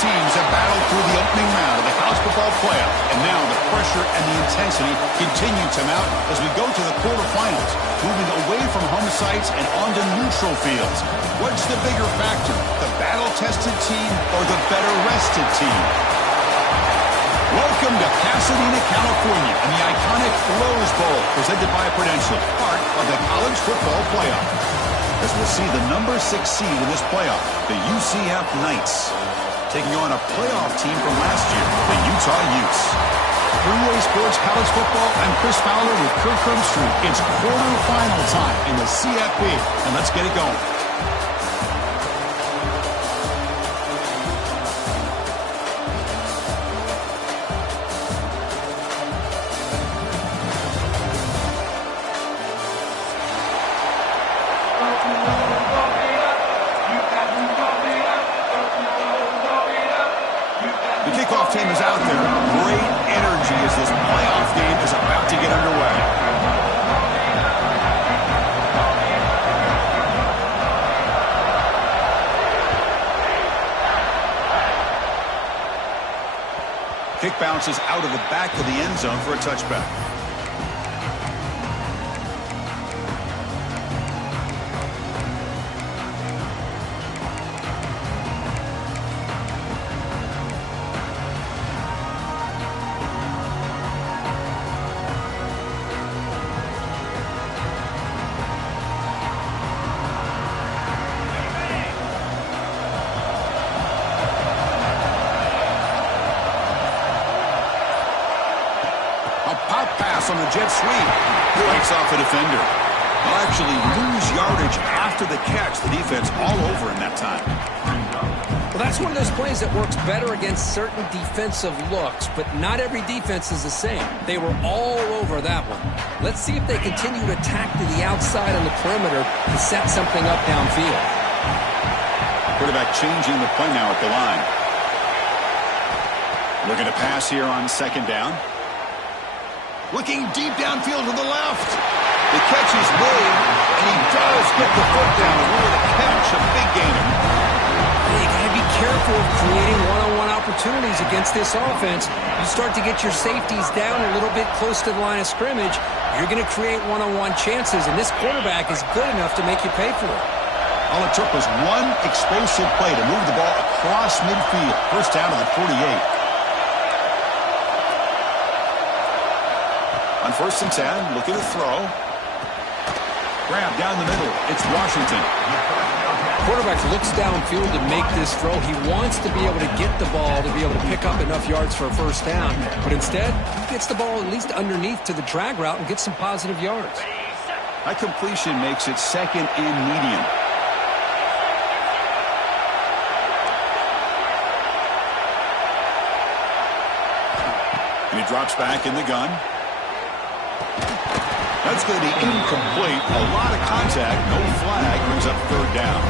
teams have battled through the opening round of the college football playoff, and now the pressure and the intensity continue to mount as we go to the quarterfinals, moving away from home sites and onto neutral fields. What's the bigger factor, the battle-tested team or the better-rested team? Welcome to Pasadena, California, and the iconic Rose Bowl, presented by Prudential, part of the college football playoff. As we'll see the number 6 seed in this playoff, the UCF Knights, taking on a playoff team from last year, the Utah Utes. For EA Sports College Football, I'm Chris Fowler with Kirk Herbstreit. It's quarterfinal time in the CFP, and let's get it going. Team is out there. Great energy as this playoff game is about to get underway. Kick bounces out of the back of the end zone for a touchback. On the jet sweep, breaks off a defender. They'll actually lose yardage after the catch. The defense all over in that time. Well, that's one of those plays that works better against certain defensive looks, but not every defense is the same. They were all over that one. Let's see if they continue to attack to the outside on the perimeter to set something up downfield. Quarterback changing the play now at the line. Looking to pass here on second down. Looking deep downfield to the left. The catch is made, and he does get the foot down. Really the catch, a big gainer. You got to be careful of creating one-on-one opportunities against this offense. You start to get your safeties down a little bit close to the line of scrimmage, you're going to create one-on-one chances, and this quarterback is good enough to make you pay for it. All it took was one explosive play to move the ball across midfield. First down to the 48. On 1st and 10, looking to throw. Grab down the middle. It's Washington. Quarterback looks downfield to make this throw. He wants to be able to get the ball to be able to pick up enough yards for a first down. But instead, he gets the ball at least underneath to the drag route and gets some positive yards. That completion makes it second and medium. And he drops back in the gun. That's going to be incomplete. A lot of contact. No flag. Brings up third down.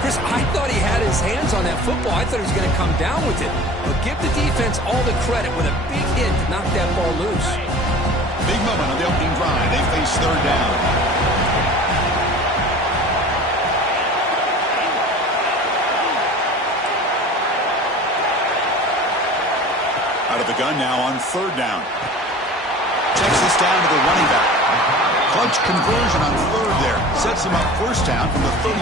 Chris, I thought he had his hands on that football. I thought he was going to come down with it. But give the defense all the credit with a big hit to knock that ball loose. Big moment on the opening drive. They face third down. Out of the gun now on third down. Checks this down to the running back. Clutch conversion on third there. Sets him up first down from the 31.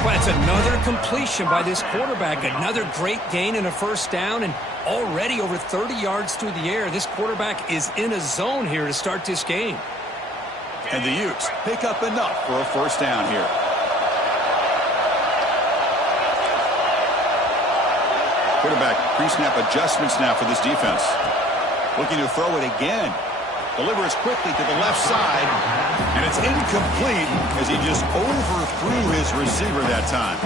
Well, that's another completion by this quarterback. Another great gain and a first down, and already over 30 yards through the air. This quarterback is in a zone here to start this game. And the Utes pick up enough for a first down here. Quarterback pre-snap adjustments now for this defense. Looking to throw it again. Delivers quickly to the left side. And it's incomplete as he just overthrew his receiver that time.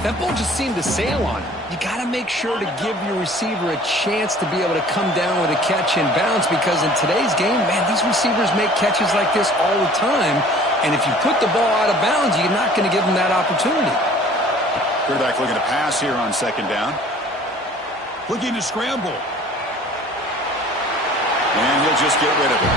That ball just seemed to sail on him. You got to make sure to give your receiver a chance to be able to come down with a catch and bounce, because in today's game, man, these receivers make catches like this all the time. And if you put the ball out of bounds, you're not going to give them that opportunity. Quarterback looking to pass here on second down. Looking to scramble. And he'll just get rid of it.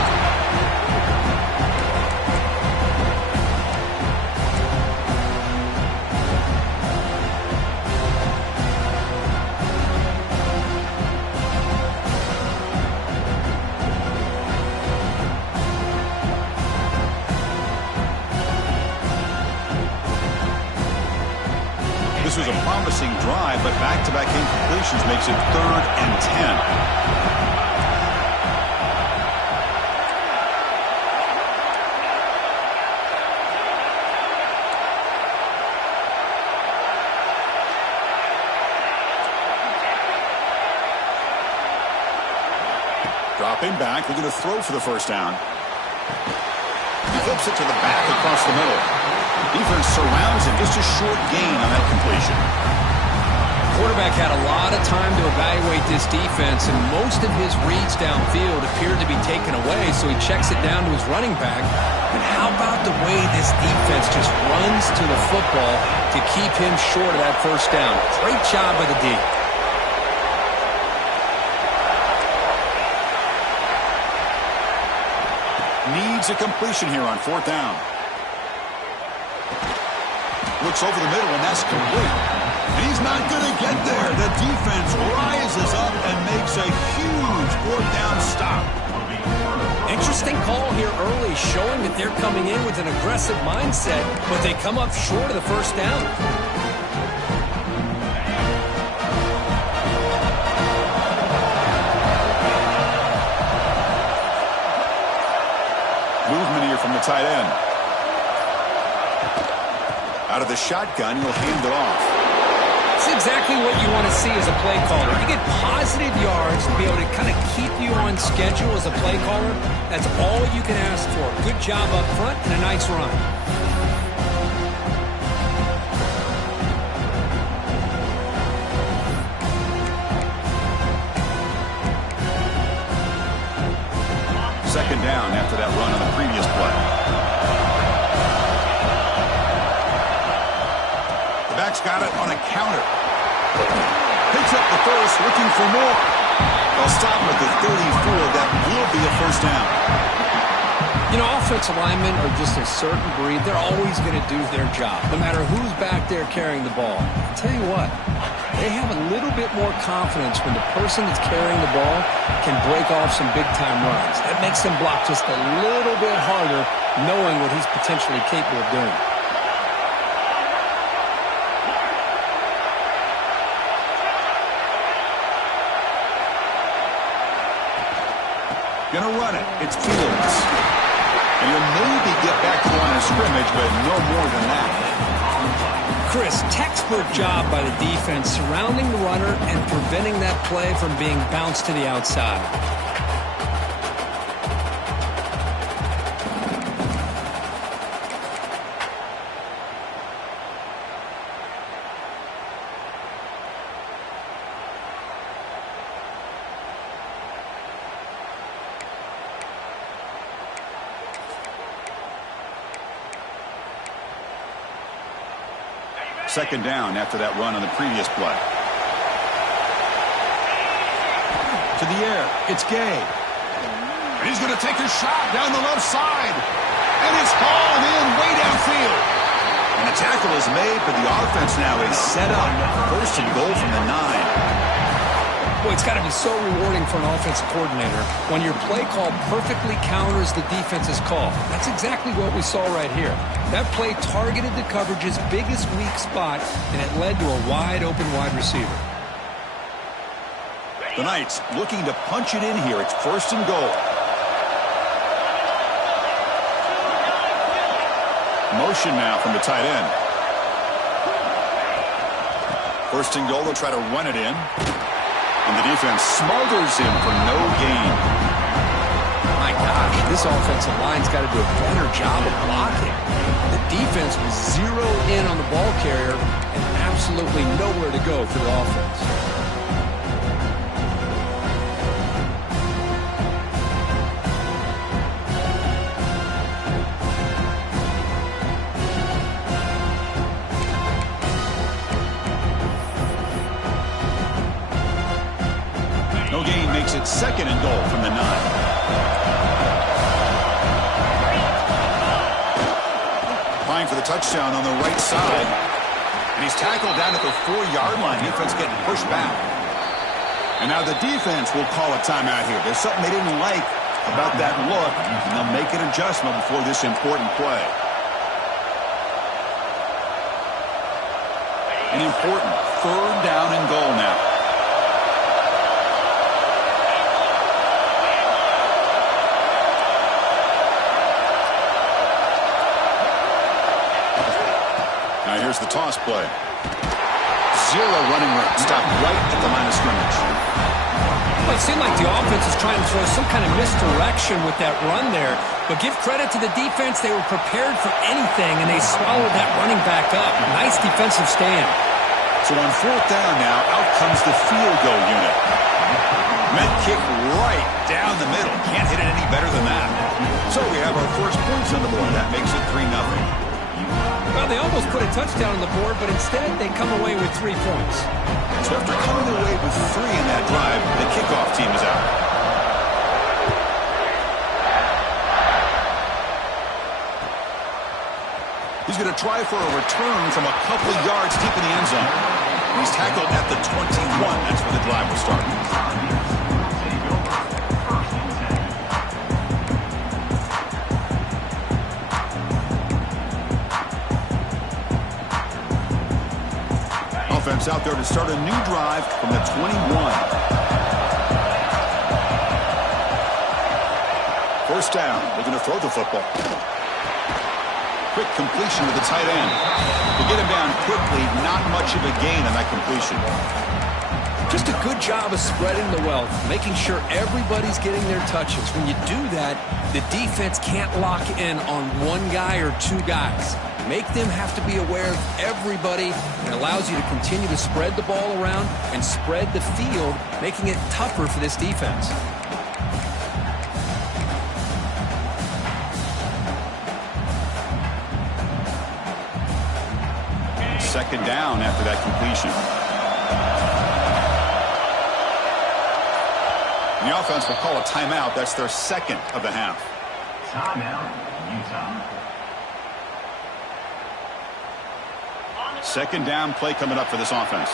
promising drive, but back-to-back incompletions makes it 3rd and 10. Dropping back, looking to throw for the first down. He flips it to the back across the middle. Defense surrounds him. Just a short gain on that completion. Quarterback had a lot of time to evaluate this defense, and most of his reads downfield appeared to be taken away, so he checks it down to his running back. And how about the way this defense just runs to the football to keep him short of that first down? Great job by the D. Needs a completion here on 4th down. Looks over the middle, and that's complete. And he's not going to get there. The defense rises up and makes a huge 4th down stop. Interesting call here early, showing that they're coming in with an aggressive mindset, but they come up short of the first down. Movement here from the tight end. Out of the shotgun, he'll hand it off. It's exactly what you want to see as a play caller. You get positive yards to be able to kind of keep you on schedule as a play caller. That's all you can ask for. Good job up front and a nice run. Second down after that run on the previous play. The back's got it on a counter. Picks up the first, looking for more. They'll stop with the 34. That will be a first down. You know, offensive linemen are just a certain breed. They're always going to do their job, no matter who's back there carrying the ball. I'll tell you what, they have a little bit more confidence when the person that's carrying the ball can break off some big-time runs. That makes them block just a little bit harder, knowing what he's potentially capable of doing. Gonna run it. It's Fields. And he'll maybe get back to the line of scrimmage, but no more than that. Chris, textbook job by the defense surrounding the runner and preventing that play from being bounced to the outside. Second down after that run on the previous play. To the air. It's Gay. And he's going to take a shot down the left side. And it's hauled in way downfield. And the tackle is made, but the offense now is set up. First and goal from the 9. Boy, it's got to be so rewarding for an offensive coordinator when your play call perfectly counters the defense's call. That's exactly what we saw right here. That play targeted the coverage's biggest weak spot, and it led to a wide-open wide receiver. The Knights looking to punch it in here. It's first and goal. Motion now from the tight end. First and goal, they'll try to run it in. And the defense smothers him for no gain. My gosh, this offensive line's got to do a better job of blocking. The defense was zeroed in on the ball carrier and absolutely nowhere to go for the offense. No gain makes it second and goal from the 9. Applying for the touchdown on the right side. And he's tackled down at the 4-yard line. Defense getting pushed back. And now the defense will call a timeout here. There's something they didn't like about that look. And they'll make an adjustment before this important play. An important 3rd down and goal now. Now here's the toss play. 0 running room. Stopped right at the line of scrimmage. Well, it seemed like the offense is trying to throw some kind of misdirection with that run there. But give credit to the defense. They were prepared for anything, and they swallowed that running back up. Nice defensive stand. So on 4th down now, out comes the field goal unit. Met kick right down the middle. Can't hit it any better than that. So we have our first points on the board. That makes it 3-0. Well, they almost put a touchdown on the board, but instead they come away with 3 points. So after coming away with 3 in that drive, the kickoff team is out. He's going to try for a return from a couple of yards deep in the end zone. He's tackled at the 21. That's where the drive will start. Offense out there to start a new drive from the 21. 1st down. They're going to throw the football. Quick completion to the tight end. To get him down quickly, not much of a gain on that completion. Just a good job of spreading the wealth, making sure everybody's getting their touches. When you do that, the defense can't lock in on one guy or 2 guys. Make them have to be aware of everybody. It allows you to continue to spread the ball around and spread the field, making it tougher for this defense. Second down after that completion. The offense will call a timeout. That's their 2nd of the half. Timeout, Utah. 2nd down play coming up for this offense.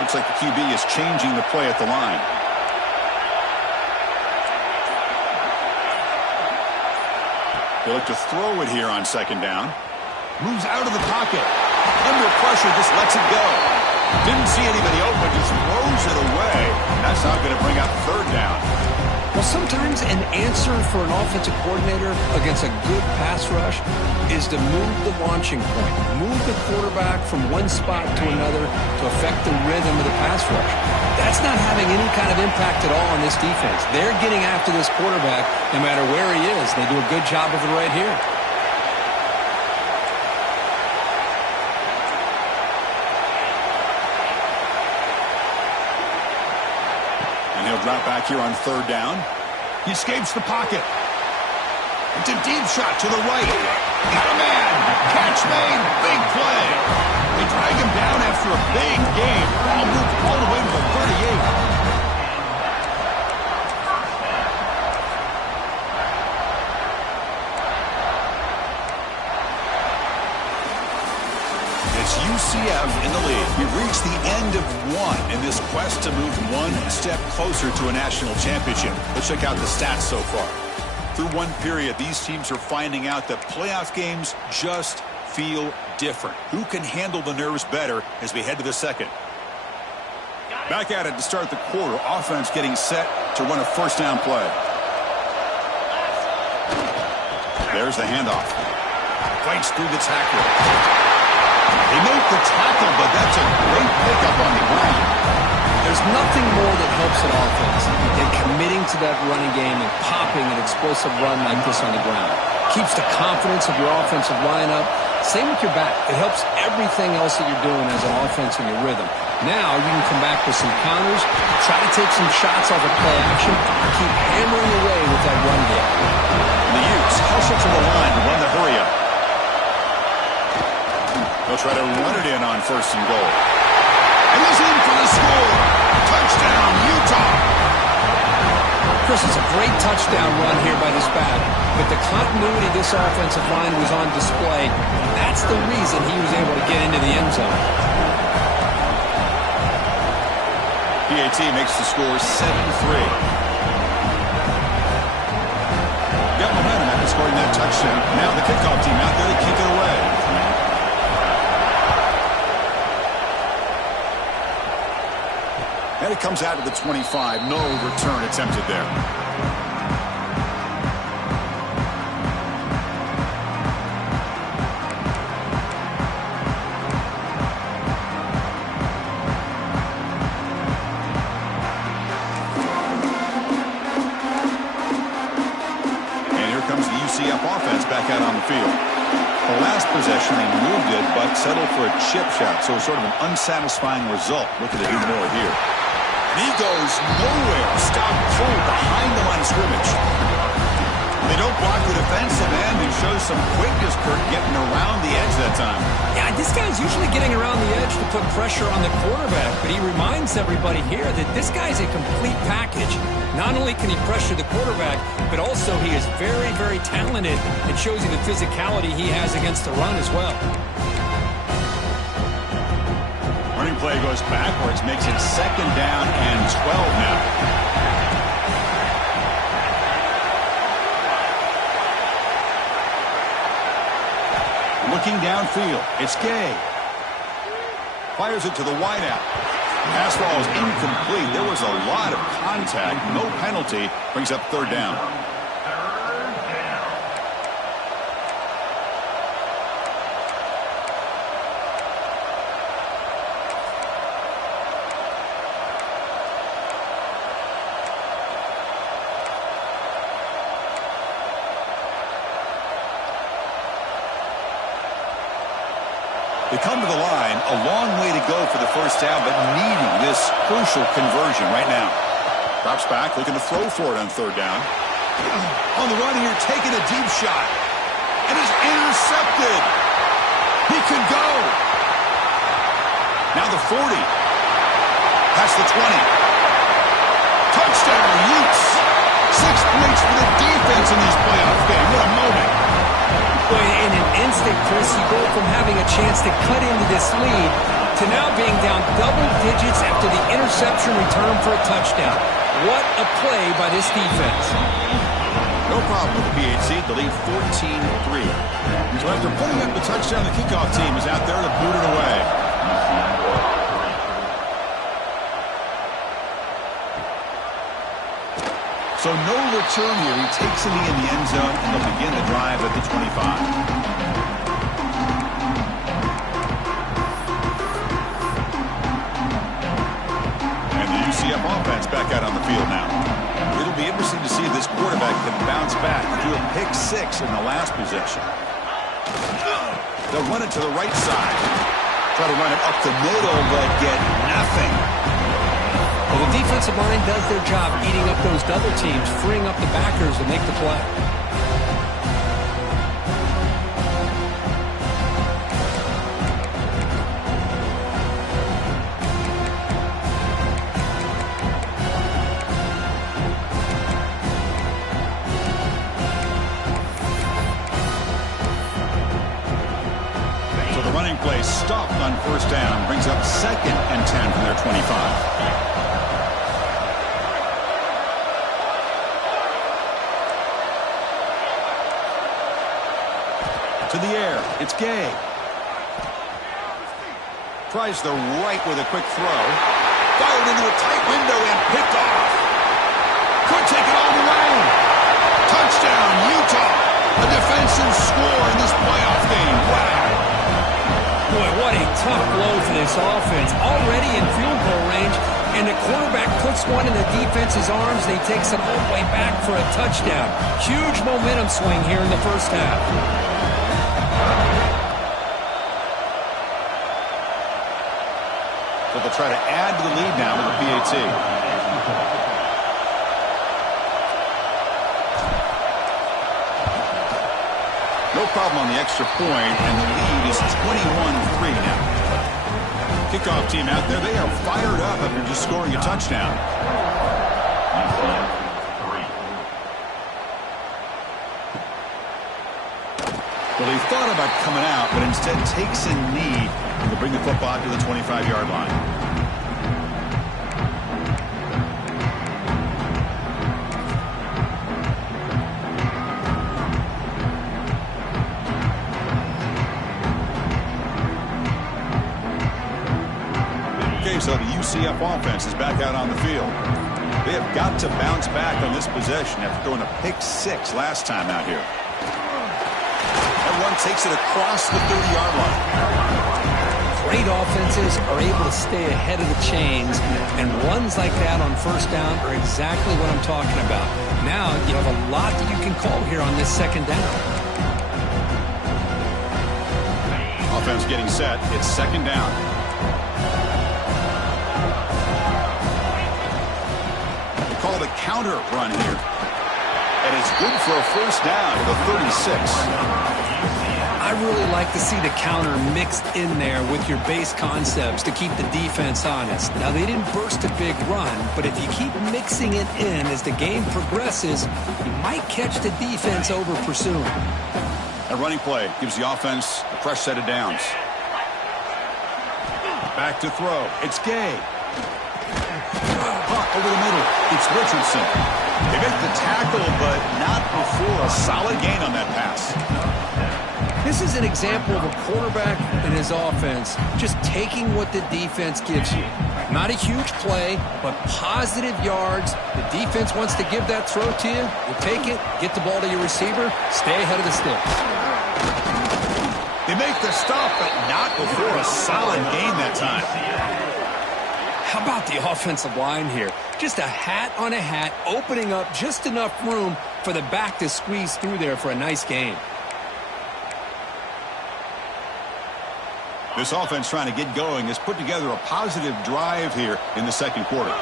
Looks like the QB is changing the play at the line. They look to throw it here on 2nd down. Moves out of the pocket. Under pressure, just lets it go. Didn't see anybody open, just throws it away. That's not going to bring up 3rd down. Well, sometimes an answer for an offensive coordinator against a good pass rush is to move the launching point. Move the quarterback from one spot to another to affect the rhythm of the pass rush. That's not having any kind of impact at all on this defense. They're getting after this quarterback no matter where he is. They do a good job of it right here. He'll drop back here on 3rd down. He escapes the pocket. It's a deep shot to the right. Got a man. Catch made. Big play. They drag him down after a big game. Ball moved all the way to the 38. UCF in the lead. We've reached the end of 1 in this quest to move 1 step closer to a national championship. Let's check out the stats so far. Through 1 period, these teams are finding out that playoff games just feel different. Who can handle the nerves better as we head to the 2nd? Back at it to start the quarter. Offense getting set to run a 1st down play. There's the handoff. Fights through the tackle. They make the tackle, but that's a great pickup on the ground. There's nothing more that helps an offense than committing to that running game and popping an explosive run like this on the ground. Keeps the confidence of your offensive lineup. Same with your back. It helps everything else that you're doing as an offense in your rhythm. Now you can come back with some counters, try to take some shots off of play action, and keep hammering away with that run game. The Utes hustle to the line to run the hurry-up. They'll try to run it in on 1st and goal. And he's in for the score. Touchdown, Utah. Chris, it's a great touchdown run here by this back, but the continuity of this offensive line was on display. That's the reason he was able to get into the end zone. PAT makes the score 7-3. scoring that touchdown. Now the kickoff team out there to kick it away. And it comes out to the 25. No return attempted there. Offense back out on the field. The last possession, they moved it, but settled for a chip shot, so sort of an unsatisfying result. Looking to do more here. And he goes nowhere. Stop cold behind the line of scrimmage. They don't block the defensive end and shows some quickness for getting around the edge that time. Yeah, this guy's usually getting around the edge to put pressure on the quarterback, but he reminds everybody here that this guy's a complete package. Not only can he pressure the quarterback, but also he is very, very talented. It shows you the physicality he has against the run as well. Running play goes backwards, makes it 2nd down and 12 now. Looking downfield, it's Gay. Fires it to the wideout. Pass ball is incomplete. There was a lot of contact. No penalty. Brings up 3rd down. They come to the line, a long way to go for the first down, but needing this crucial conversion right now. Drops back, looking to throw for it on 3rd down. On the run here, taking a deep shot. And is intercepted. He could go. Now the 40. Past the 20. Touchdown, Utes. 6 points for the defense in these playoff games. What a moment. Boy, in an instant, Chris, you go from having a chance to cut into this lead to now being down double digits after the interception return for a touchdown. What a play by this defense. No problem with the PHC. The lead 14-3. So after putting up the touchdown, the kickoff team is out there to boot it away. So no return here. He takes it in the end zone, and they'll begin the drive at the 25. And the UCF offense back out on the field now. It'll be interesting to see if this quarterback can bounce back and do a pick 6 in the last possession. They'll run it to the right side. Try to run it up the middle, but get nothing. Well, the defensive line does their job eating up those double teams, freeing up the backers to make the play. So the running play stopped on 1st down, brings up 2nd and 10 from their 25. To the air, it's Gay. Tries the right with a quick throw. Fired into a tight window and picked off. Could take it all the way. Touchdown, Utah. A defensive score in this playoff game. Wow. Boy, what a tough blow for this offense. Already in field goal range, and the quarterback puts one in the defense's arms. They take it all the way back for a touchdown. Huge momentum swing here in the first half. So they'll try to add to the lead now with the PAT. No problem on the extra point, and the lead is 21-3 now. Kickoff team out there, they are fired up after just scoring a touchdown. Well, he thought about coming out, but instead takes a knee to bring the football to the 25-yard line. Okay, so the UCF offense is back out on the field. They have got to bounce back on this possession after throwing a pick 6 last time out here. That one takes it across the 30-yard line. Great offenses are able to stay ahead of the chains, and runs like that on first down are exactly what I'm talking about. Now you have a lot that you can call here on this second down. Offense getting set. It's second down. They call it a counter run here. And it's good for a first down to the 36. I really like to see the counter mixed in there with your base concepts to keep the defense honest. Now, they didn't burst a big run, but if you keep mixing it in as the game progresses, you might catch the defense over pursuing. A running play gives the offense a fresh set of downs. Back to throw. It's Gay. Hawk over the middle. It's Richardson. They make the tackle, but not before a solid gain on that pass. This is an example of a quarterback and his offense just taking what the defense gives you. Not a huge play, but positive yards. The defense wants to give that throw to you. You take it, get the ball to your receiver, stay ahead of the sticks. They make the stop, but not before a solid gain that time. How about the offensive line here? Just a hat on a hat, opening up just enough room for the back to squeeze through there for a nice gain. This offense trying to get going has put together a positive drive here in the second quarter.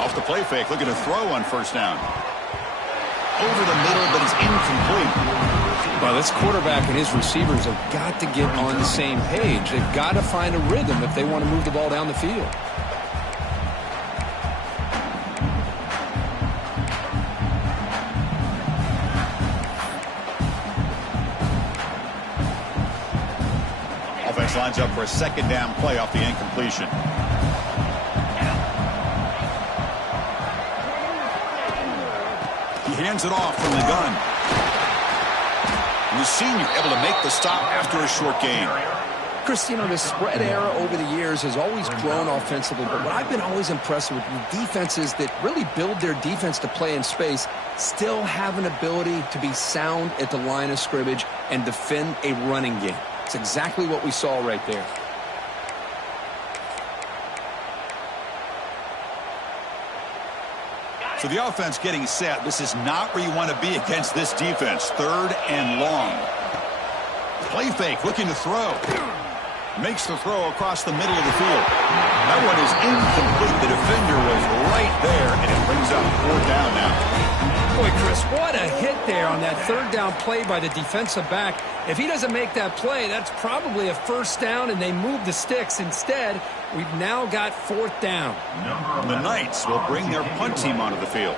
Off the play fake, looking to throw on first down. Over the middle, but it's incomplete. Well, this quarterback and his receivers have got to get on the same page. They've got to find a rhythm if they want to move the ball down the field. Offense lines up for a second down play off the incompletion. He hands it off from the gun. And the senior able to make the stop after a short gain. Chris, you know, the spread era over the years has always grown offensively, but what I've been always impressed with defenses that really build their defense to play in space still have an ability to be sound at the line of scrimmage and defend a running game. It's exactly what we saw right there. So the offense getting set. This is not where you want to be against this defense. Third and long. Play fake, looking to throw. Makes the throw across the middle of the field. That one is incomplete. The defender was right there, and it brings up fourth down now. Boy, Chris, what a hit there on that third down play by the defensive back. If he doesn't make that play, that's probably a first down, and they move the sticks. Instead, we've now got fourth down. The Knights will bring their punt team onto the field.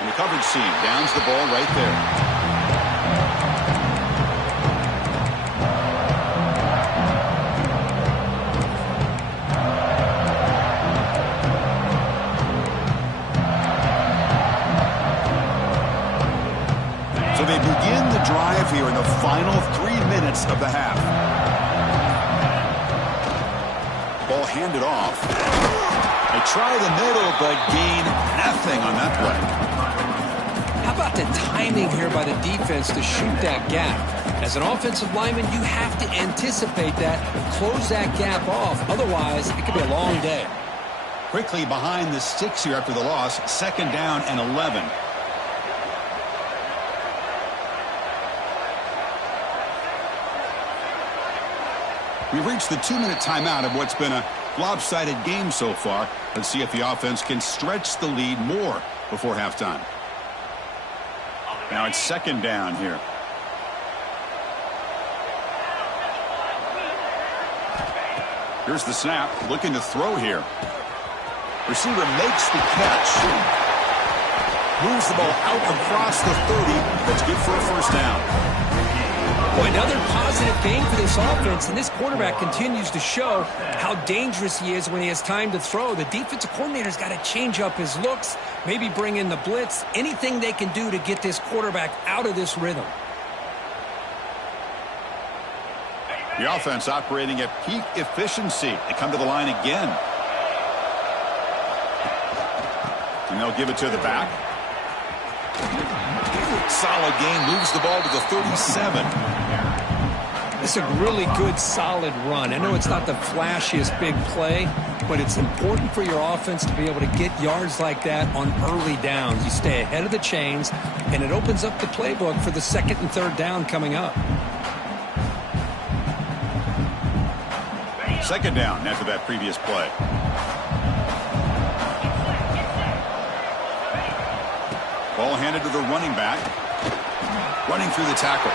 And the coverage team downs the ball right there. So they begin the drive here in the final 3 minutes of the half. Ball handed off. They try the middle, but gain nothing on that play. How about the timing here by the defense to shoot that gap? As an offensive lineman, you have to anticipate that, close that gap off. Otherwise, it could be a long day. Quickly behind the sticks here after the loss. Second down and 11. We've reached the 2-minute timeout of what's been a lopsided game so far. Let's see if the offense can stretch the lead more before halftime. Now it's second down here. Here's the snap, looking to throw here. Receiver makes the catch. Moves the ball out across the 30. That's good for a first down. Boy, another positive game for this offense, and this quarterback continues to show how dangerous he is when he has time to throw. The defensive coordinator's got to change up his looks, maybe bring in the blitz, anything they can do to get this quarterback out of this rhythm. The offense operating at peak efficiency. They come to the line again. And they'll give it to the back. Solid game, moves the ball to the 37. It's a really good, solid run. I know it's not the flashiest big play, but it's important for your offense to be able to get yards like that on early downs. You stay ahead of the chains, and it opens up the playbook for the second and third down coming up. Second down after that previous play. Ball handed to the running back. Running through the tackle.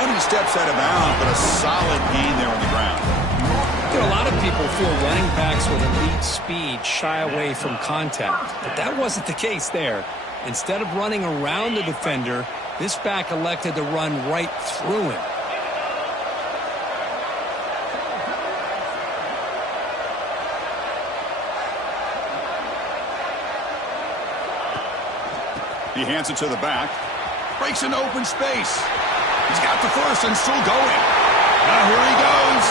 And he steps out of bounds, but a solid gain there on the ground. You know, a lot of people feel running backs with elite speed shy away from contact, but that wasn't the case there. Instead of running around the defender, this back elected to run right through him. He hands it to the back. Breaks into open space. He's got the first and still going. Now here he goes.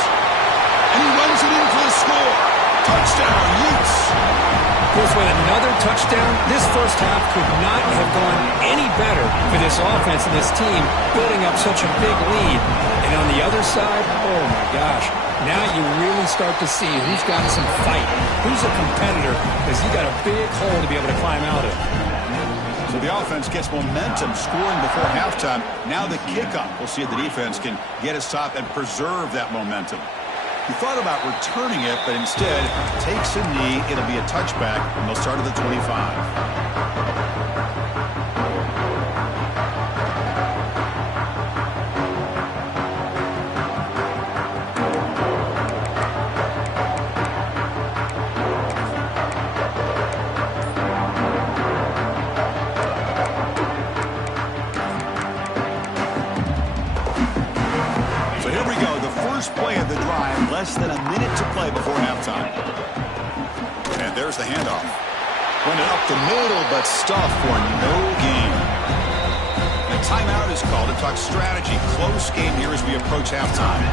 And he runs it in for the score. Touchdown, Utes. With another touchdown, this first half could not have gone any better for this offense and this team, building up such a big lead. And on the other side, oh my gosh, now you really start to see who's got some fight, who's a competitor, because you got a big hole to be able to climb out of. So the offense gets momentum, scoring before halftime. Now the kickoff. We'll see if the defense can get his top and preserve that momentum. He thought about returning it, but instead takes a knee. It'll be a touchback, and they'll start at the 25. Play of the drive, less than a minute to play before halftime. And there's the handoff. Went it up the middle, but stuffed for no gain. A timeout is called to talk strategy. Close game here as we approach halftime.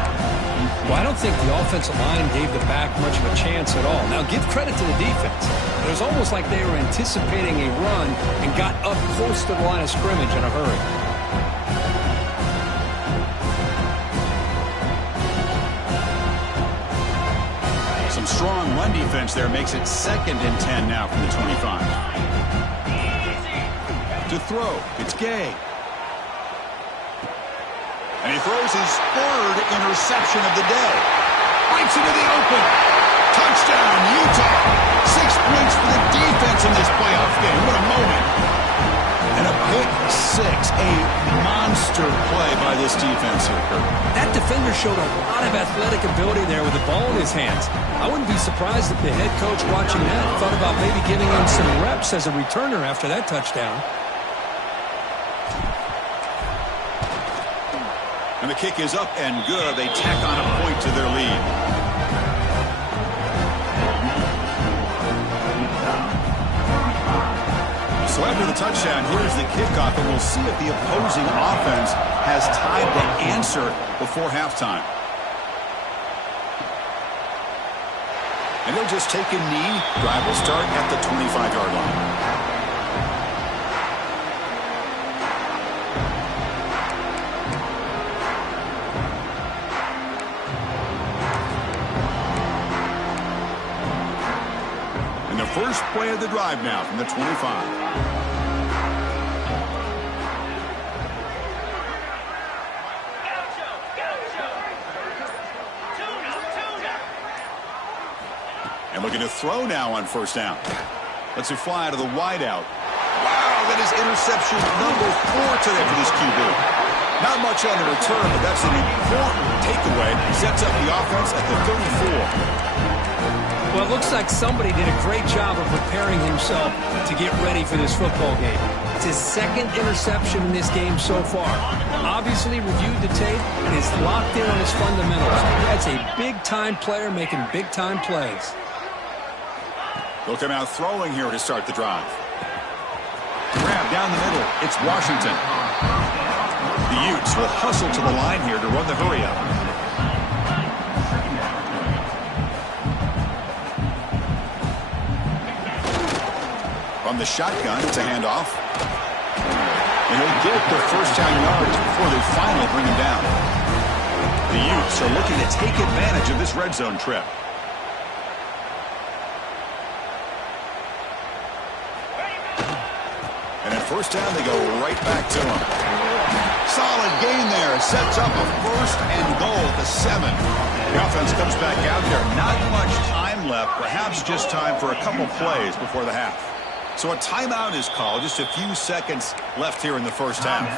Well, I don't think the offensive line gave the back much of a chance at all. Now, give credit to the defense. It was almost like they were anticipating a run and got up close to the line of scrimmage in a hurry. Strong run defense there makes it 2nd and 10 now from the 25. To throw, it's Gay. And he throws his 3rd interception of the day. Bites into the open. Touchdown, Utah. 6 points for the defense in this playoff game. What a moment. And a pick 6, a monster play by this defense here, Kurt. That defender showed a lot of athletic ability there with the ball in his hands. I wouldn't be surprised if the head coach watching that thought about maybe giving him some reps as a returner after that touchdown. And the kick is up and good. They tack on a point to their lead. So after the touchdown, here's the kickoff, and we'll see if the opposing offense has time to answer before halftime. And they'll just take a knee. Drive will start at the 25-yard line. First play of the drive now from the 25. And looking to throw now on first down. Lets it fly out of the wideout. Wow, that is interception number 4 today for this QB. Not much on the return, but that's an important takeaway. Sets up the offense at the 34. Well, it looks like somebody did a great job of preparing himself to get ready for this football game. It's his second interception in this game so far. Obviously reviewed the tape and is locked in on his fundamentals. That's a big-time player making big-time plays. They'll come out throwing here to start the drive. Grab down the middle. It's Washington. The Utes will hustle to the line here to run the hurry-up. From the shotgun, it's a handoff. And he'll get the first down yards before they finally bring him down. The Utes are looking to take advantage of this red zone trip. And at first down, they go right back to him. Solid gain there. Sets up a first and goal at the 7. The offense comes back out there. Not much time left. Perhaps just time for a couple plays before the half. So a timeout is called. Just a few seconds left here in the first half.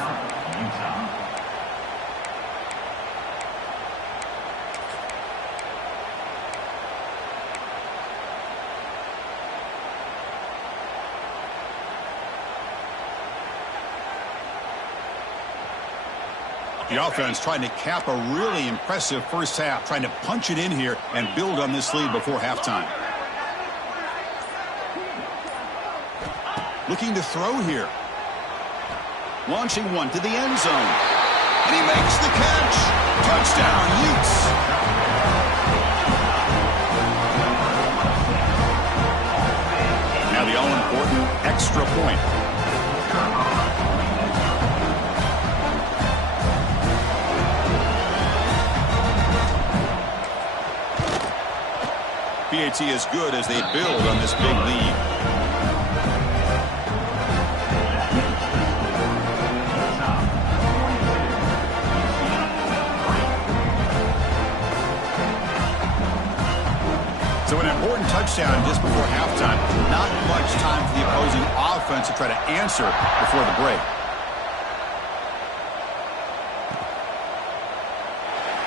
The offense trying to cap a really impressive first half, trying to punch it in here and build on this lead before halftime. Looking to throw here. Launching one to the end zone. And he makes the catch. Touchdown, Utes. Now the all-important extra point. PAT is good as they build on this big lead. So an important touchdown just before halftime. Not much time for the opposing offense to try to answer before the break.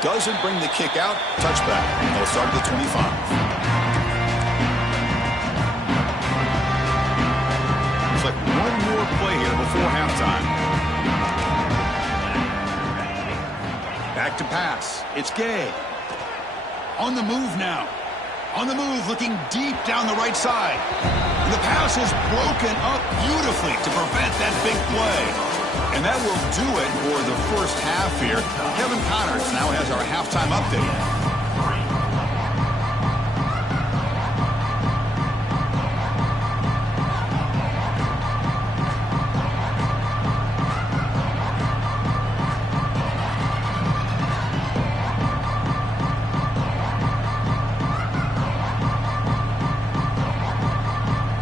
Doesn't bring the kick out. Touchback. They'll start at the 25. Looks like one more play here before halftime. Back to pass. It's Gay. On the move now. On the move, looking deep down the right side. And the pass is broken up beautifully to prevent that big play. And that will do it for the first half here. Kevin Connors now has our halftime update.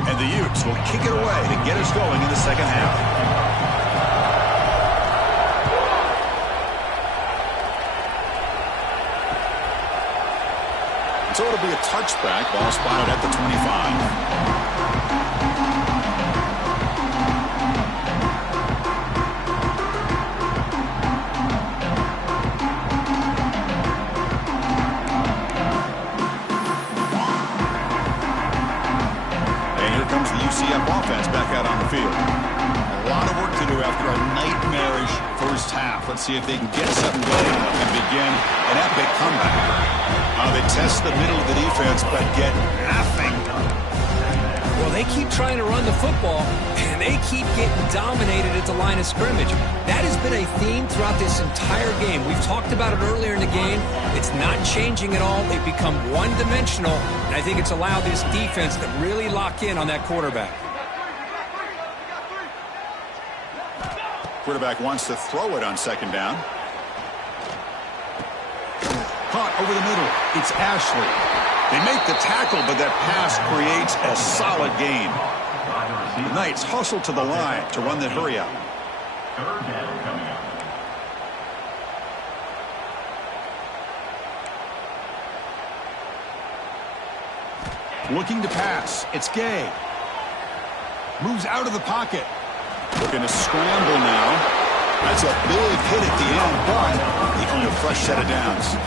And the Utes will kick it away to get us going in the second half. So it'll be a touchback. Ball spotted at the 25. And here comes the UCF offense back out on the field. A lot of work to do after a nightmarish first half. Let's see if they can get something going and begin an epic comeback. They test the middle of the defense, but get nothing. Well, they keep trying to run the football, and they keep getting dominated at the line of scrimmage. That has been a theme throughout this entire game. We've talked about it earlier in the game. It's not changing at all. They've become one-dimensional, and I think it's allowed this defense to really lock in on that quarterback. Quarterback wants to throw it on second down. Caught over the middle. It's Ashley. They make the tackle, but that pass creates a solid gain. The Knights hustle to the line to run the hurry-up. Looking to pass. It's Gay. Moves out of the pocket. Looking to scramble now. That's a big hit at the end, but he earned a fresh set of downs.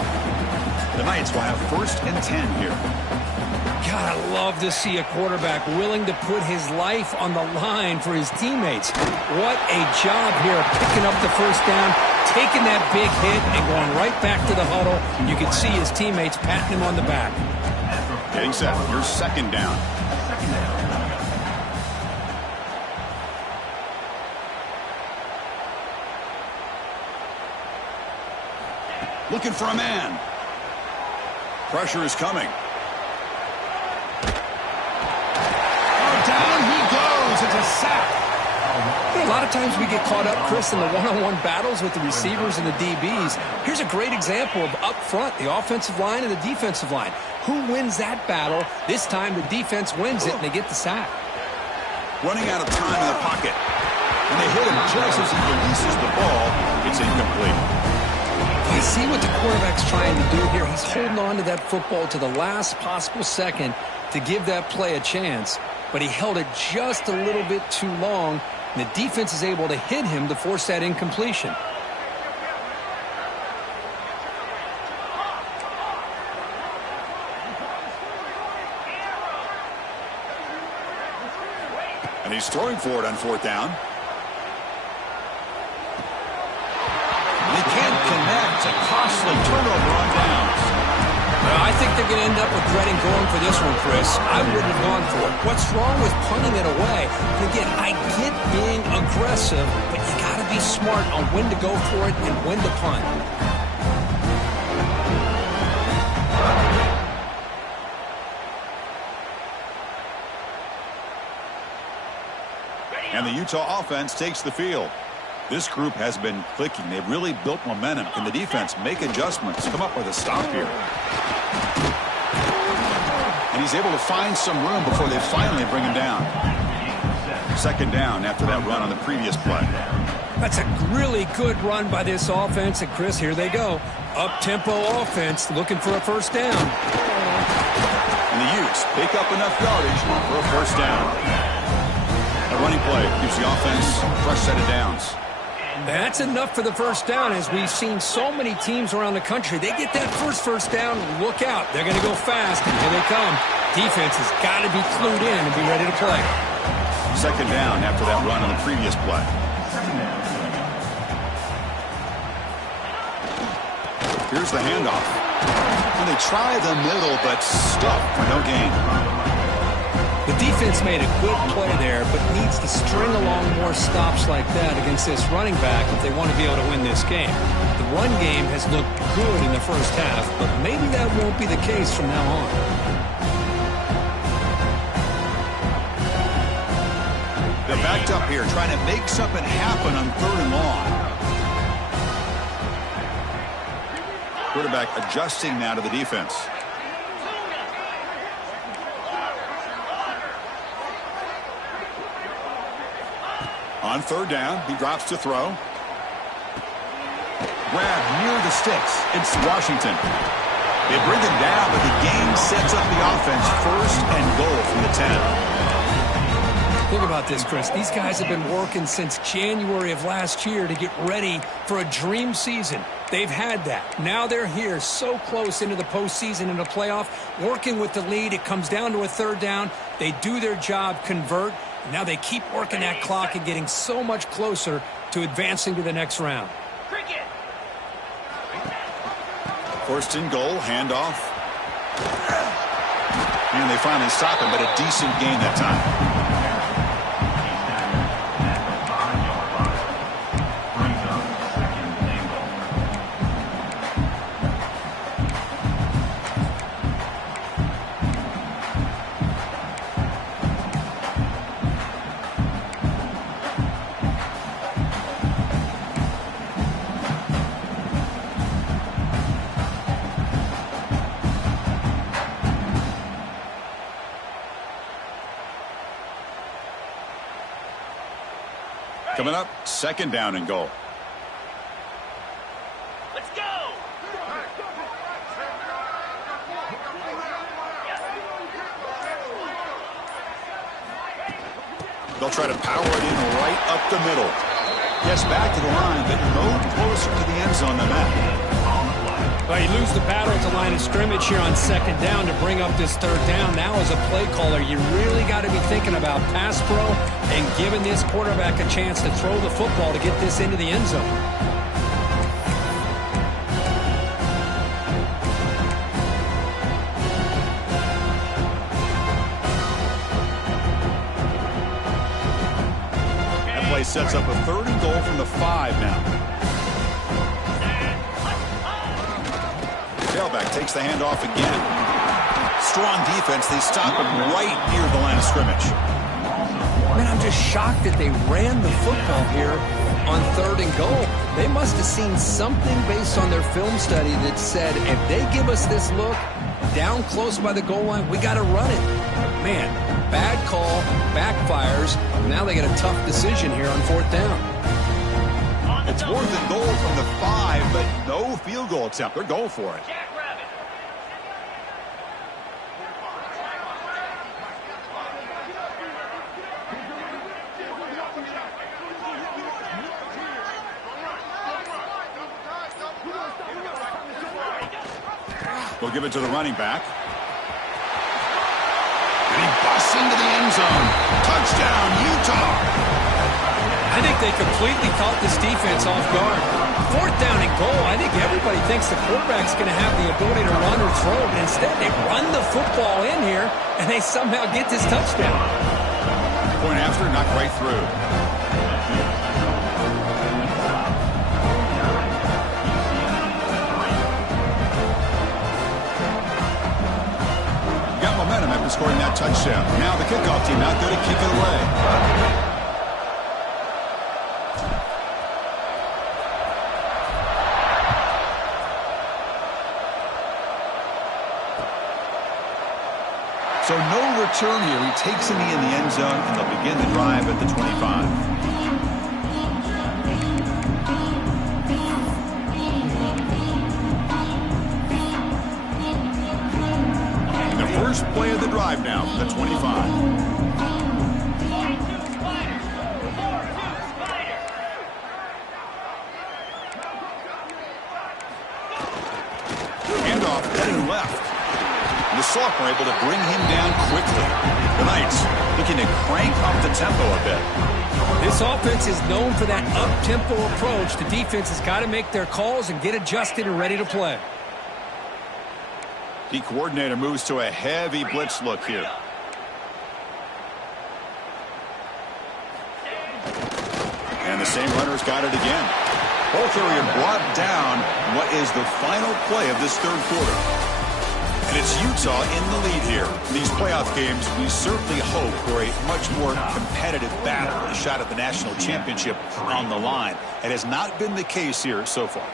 The Knights will have 1st and 10 here. God, I love to see a quarterback willing to put his life on the line for his teammates. What a job here, picking up the first down, taking that big hit, and going right back to the huddle. You can see his teammates patting him on the back. Getting set. Your second down. Looking for a man. Pressure is coming. Down he goes. It's a sack. A lot of times we get caught up, Chris, in the one-on-one battles with the receivers and the DBs. Here's a great example of up front, the offensive line and the defensive line. Who wins that battle? This time the defense wins it, and they get the sack. Running out of time in the pocket. And they hit him just as he releases the ball. It's incomplete. I see what the quarterback's trying to do here. He's holding on to that football to the last possible second to give that play a chance. But he held it just a little bit too long, and the defense is able to hit him to force that incompletion. And he's throwing for it on fourth down. They can't connect. A costly turnover on downs. Well, I think they're going to end up regretting going for this one, Chris. I wouldn't have gone for it. What's wrong with punting it away? And again, I get being aggressive, but you got to be smart on when to go for it and when to punt. And the Utah offense takes the field. This group has been clicking. They've really built momentum. Can the defense make adjustments? Come up with a stop here. And he's able to find some room before they finally bring him down. Second down after that run on the previous play. That's a really good run by this offense. And, Chris, here they go. Up-tempo offense looking for a first down. And the Utes pick up enough yardage for a first down. A running play gives the offense a fresh set of downs. That's enough for the first down. As we've seen so many teams around the country, they get that first down, look out. They're going to go fast, and here they come. Defense has got to be clued in and be ready to play. Second down after that run on the previous play. Here's the handoff. And they try the middle, but stuffed for no gain. The defense made a good play there, but needs to string along more stops like that against this running back if they want to be able to win this game. The run game has looked good in the first half, but maybe that won't be the case from now on. They're backed up here, trying to make something happen on third and long. Quarterback adjusting now to the defense. On third down, he drops to throw. Grab near the sticks. It's Washington. They bring him down, but the game sets up the offense first and goal from the 10. Think about this, Chris. These guys have been working since January of last year to get ready for a dream season. They've had that. Now they're here so close into the postseason and the playoff, working with the lead. It comes down to a third down. They do their job, convert. Now they keep working that clock and getting so much closer to advancing to the next round. First and goal, handoff. And they finally stop him, but a decent gain that time. Coming up, second down and goal. Let's go! They'll try to power it in right up the middle. Gets back to the line, but no closer to the end zone than that. On the play. Well, you lose the battle at the line of scrimmage here on second down to bring up this third down. Now as a play caller, you really got to be thinking about pass pro and giving this quarterback a chance to throw the football to get this into the end zone. That play sets up a 3rd and goal from the 5 now. Tailback takes the handoff again. Strong defense. They stop him right near the line of scrimmage. Man, I'm just shocked that they ran the football here on 3rd and goal. They must have seen something based on their film study that said, if they give us this look down close by the goal line, we got to run it. Man, bad call, backfires. Now they get a tough decision here on 4th down. It's 4th and goal from the 5, but no field goal attempt. They're going for it. They'll give it to the running back. And he busts into the end zone. Touchdown, Utah. I think they completely caught this defense off guard. 4th down and goal. I think everybody thinks the quarterback's going to have the ability to run or throw, but instead they run the football in here, and they somehow get this touchdown. Point after, knocked right through. Got momentum after scoring that touchdown. Now the kickoff team out there to kick it away. So no return here. He takes a knee in the end zone, and they'll begin the drive at the 25. The first play of the drive now, the 25. Handoff heading left. The sophomore able to bring him down quickly. The Knights looking to crank up the tempo a bit. This offense is known for that up-tempo approach. The defense has got to make their calls and get adjusted and ready to play. The coordinator moves to a heavy blitz look here. And the same runner's got it again. Ball carrier brought down what is the final play of this 3rd quarter. And it's Utah in the lead here. In these playoff games, we certainly hope for a much more competitive battle, a shot at the national championship on the line. It has not been the case here so far.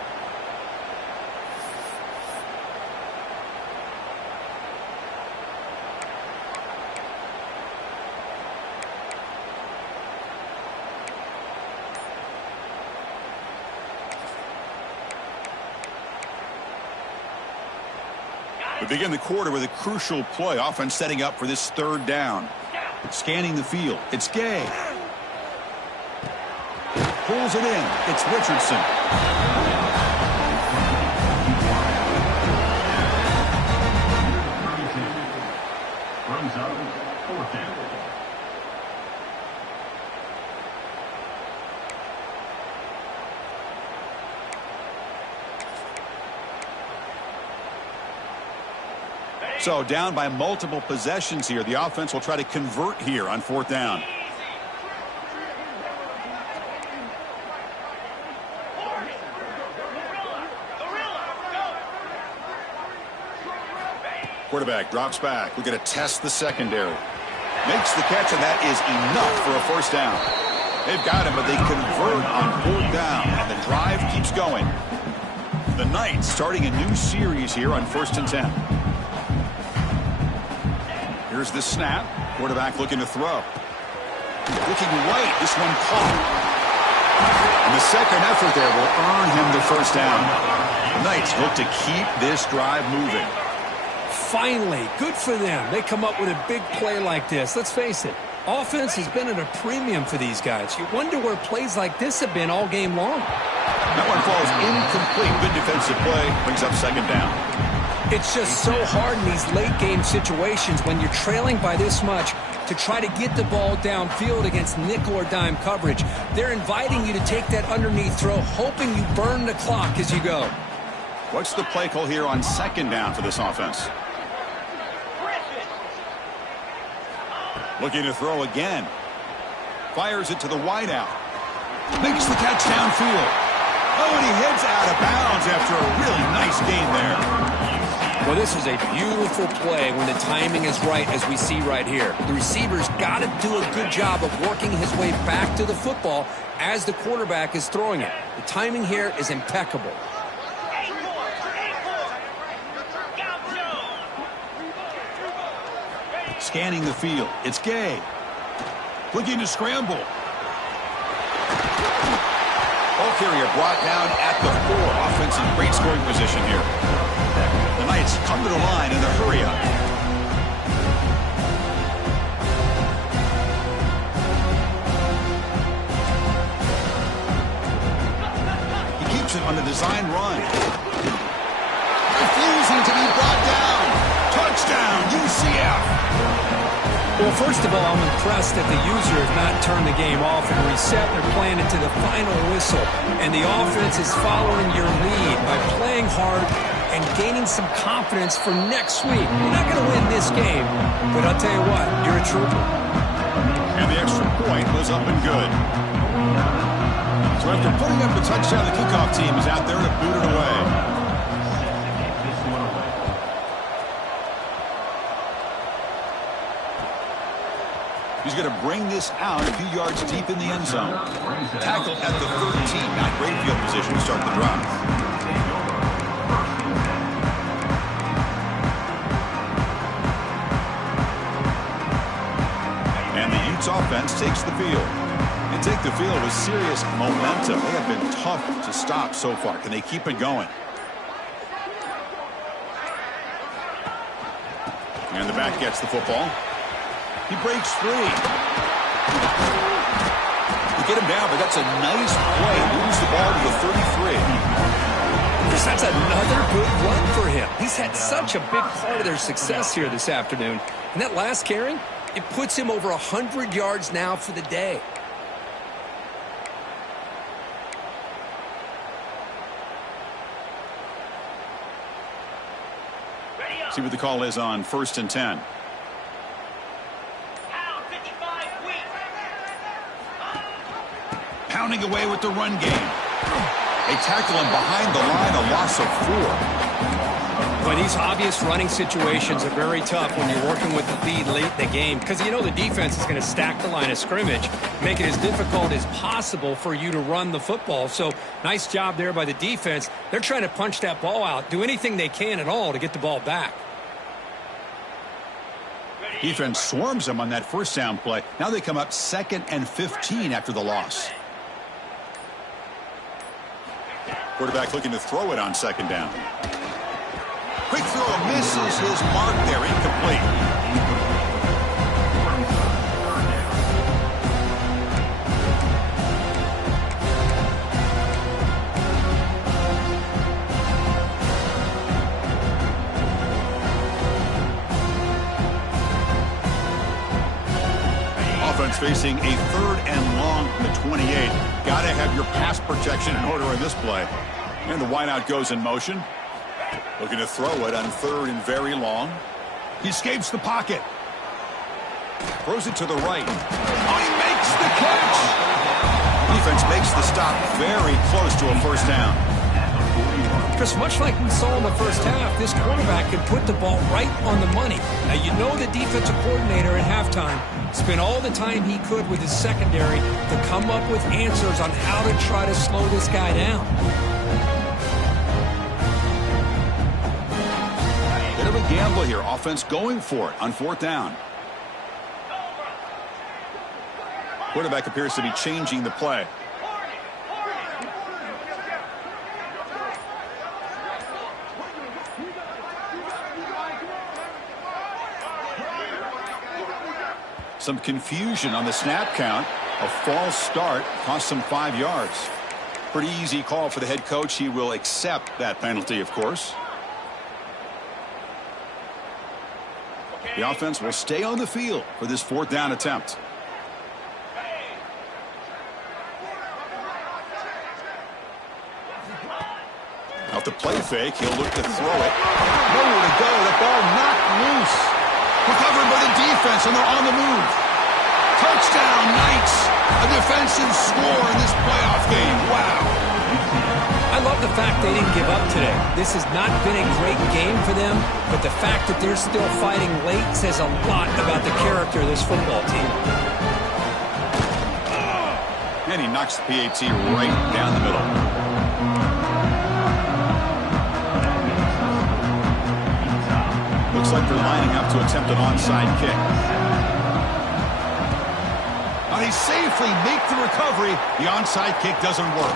We begin the quarter with a crucial play. Offense setting up for this 3rd down. Scanning the field. It's Gay. Pulls it in. It's Richardson. Runs up, 4th down. So down by multiple possessions here. The offense will try to convert here on 4th down. Quarterback drops back. We're going to test the secondary. Makes the catch, and that is enough for a 1st down. They've got him, but they convert on 4th down, and the drive keeps going. The Knights starting a new series here on 1st and 10. Here's the snap. Quarterback looking to throw. Looking right. This one caught. And the second effort there will earn him the 1st down. The Knights look to keep this drive moving. Finally, good for them. They come up with a big play like this. Let's face it, offense has been at a premium for these guys. You wonder where plays like this have been all game long. That one falls incomplete. Good defensive play. Brings up second down. It's just so hard in these late-game situations when you're trailing by this much to try to get the ball downfield against nickel or dime coverage. They're inviting you to take that underneath throw, hoping you burn the clock as you go. What's the play call here on second down for this offense? Looking to throw again. Fires it to the wideout. Makes the catch downfield. Oh, and he heads out of bounds after a really nice gain there. Well, this is a beautiful play when the timing is right, as we see right here. The receiver's got to do a good job of working his way back to the football as the quarterback is throwing it. The timing here is impeccable. Scanning the field. It's Gay. Looking to scramble. Ball carrier brought down at the 4. Offense in great scoring position here. The Knights come to the line in the hurry-up. He keeps it on the design run. Refusing to be brought down. Touchdown, UCF. Well, first of all, I'm impressed that the user has not turned the game off and reset. They're playing it to the final whistle. And the offense is following your lead by playing hard and gaining some confidence for next week. You're not going to win this game, but I'll tell you what, you're a trooper. And the extra point was up and good. So after putting up the touchdown, the kickoff team is out there to boot it away. He's going to bring this out a few yards deep in the end zone. Tackled at the 13. Not great field position to start the drive. And the Utes offense takes the field. They take the field with serious momentum. They have been tough to stop so far. Can they keep it going? And the back gets the football. He breaks free. You get him down, but that's a nice play. Moves the ball to the 33. That's another good run for him. He's had such a big part of their success here this afternoon. And that last carry, it puts him over 100 yards now for the day. See what the call is on 1st and 10. Pounding away with the run game. They tackle him behind the line, a loss of 4. But these obvious running situations are very tough when you're working with the lead late in the game, because you know the defense is going to stack the line of scrimmage, make it as difficult as possible for you to run the football. So nice job there by the defense. They're trying to punch that ball out, do anything they can at all to get the ball back. Defense swarms them on that first down play. Now they come up 2nd and 15 after the loss. Quarterback looking to throw it on 2nd down. Quick throw, misses his mark there, incomplete. Offense facing a 3rd and long from the 28. Got to have your pass protection in order in this play. And the wideout goes in motion. Looking to throw it on 3rd and very long. He escapes the pocket. Throws it to the right. Oh, he makes the catch. Defense makes the stop very close to a first down. Chris, much like we saw in the first half, this quarterback can put the ball right on the money. Now, you know the defensive coordinator at halftime spent all the time he could with his secondary to come up with answers on how to try to slow this guy down. Bit of a gamble here. Offense going for it on 4th down. Quarterback appears to be changing the play. Some confusion on the snap count. A false start cost them 5 yards. Pretty easy call for the head coach. He will accept that penalty, of course. The offense will stay on the field for this 4th down attempt. Off the play fake, he'll look to throw it. Nowhere to go. The ball knocked loose. Recovered by the defense, and they're on the move. Touchdown, Knights. A defensive score in this playoff game. Wow. I love the fact they didn't give up today. This has not been a great game for them, but the fact that they're still fighting late says a lot about the character of this football team. And he knocks the PAT right down the middle. Looks like they're lining up to attempt an onside kick. Now they safely make the recovery. The onside kick doesn't work.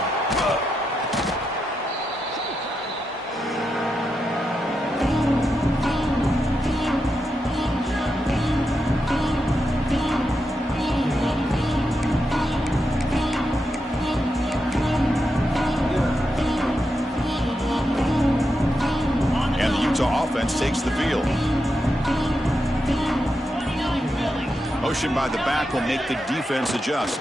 And the Utah offense takes the field. Motion by the back will make the defense adjust.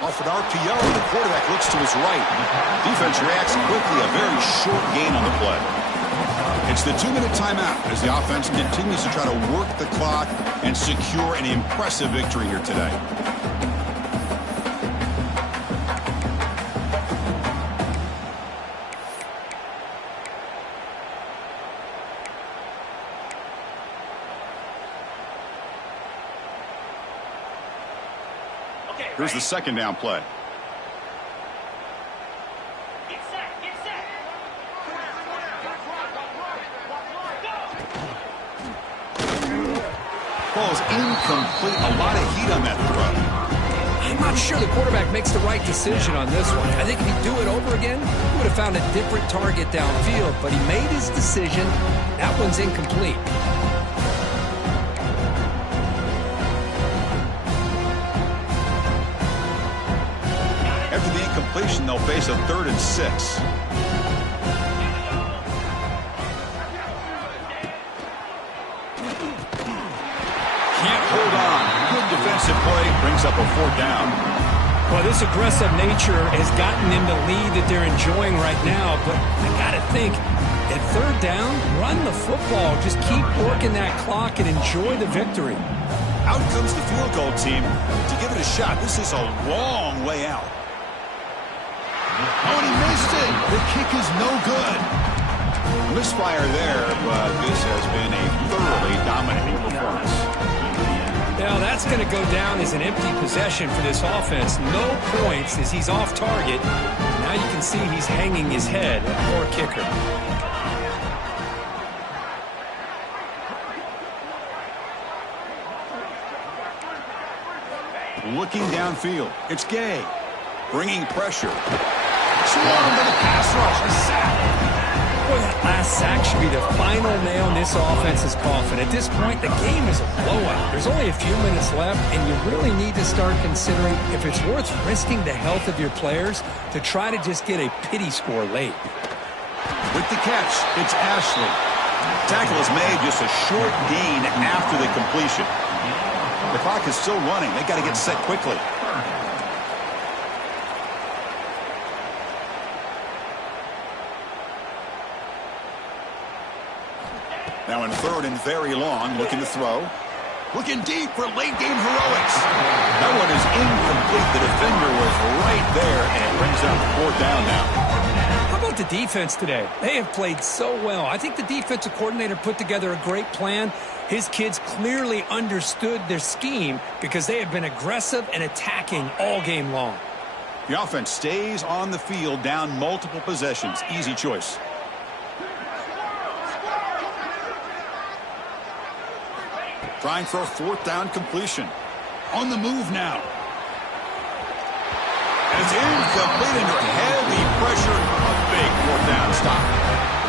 Off an RPO, the quarterback looks to his right. Defense reacts quickly, a very short gain on the play. It's the 2-minute timeout as the offense continues to try to work the clock and secure an impressive victory here today. Here's the 2nd down play. Ball is incomplete. A lot of heat on that throw. I'm not sure the quarterback makes the right decision on this one. I think if he'd do it over again, he would have found a different target downfield, but he made his decision. That one's incomplete. After the incompletion, they'll face a 3rd and 6. Can't hold on. Good defensive play. Brings up a 4th down. Well, this aggressive nature has gotten them the lead that they're enjoying right now, but I got to think, at 3rd down, run the football. Just keep working that clock and enjoy the victory. Out comes the field goal team to give it a shot. This is a long way out. Oh, and he missed it. The kick is no good. Misfire there, but this has been a thoroughly dominating performance. Now, that's going to go down as an empty possession for this offense. No points as he's off target. Now you can see he's hanging his head. Poor kicker. Looking downfield. It's Gay. Bringing pressure. Swarmed by the pass rush. A sack. Boy, that last sack should be the final nail in this offense's coffin. At this point, the game is a blowout. There's only a few minutes left, and you really need to start considering if it's worth risking the health of your players to try to just get a pity score late. With the catch, it's Ashley. Tackle is made, just a short gain after the completion. The clock is still running. They got to get set quickly. Now in 3rd and very long, looking to throw. Looking deep for late-game heroics. That one is incomplete. The defender was right there, and it brings up 4th down now. How about the defense today? They have played so well. I think the defensive coordinator put together a great plan. His kids clearly understood their scheme because they have been aggressive and attacking all game long. The offense stays on the field, down multiple possessions. Easy choice. Trying for a 4th down completion. On the move now. And it's incomplete under heavy pressure. A big 4th down stop.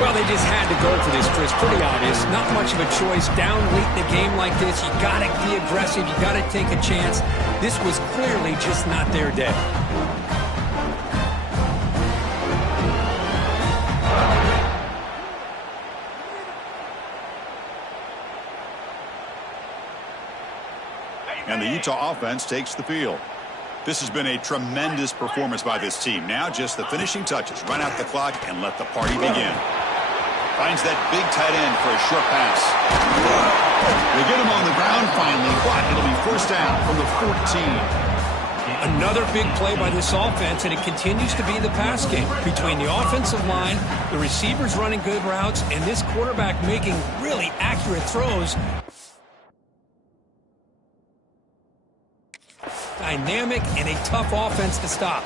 Well, they just had to go for this, Chris. Pretty obvious. Not much of a choice. Down late in a game like this, you got to be aggressive. You got to take a chance. This was clearly just not their day. and the Utah offense takes the field. This has been a tremendous performance by this team. Now just the finishing touches. Run out the clock and let the party begin. Finds that big tight end for a short pass. They get him on the ground finally, but it'll be first down from the 14. Another big play by this offense, and it continues to be the pass game between the offensive line, the receivers running good routes, and this quarterback making really accurate throws. Dynamic and a tough offense to stop.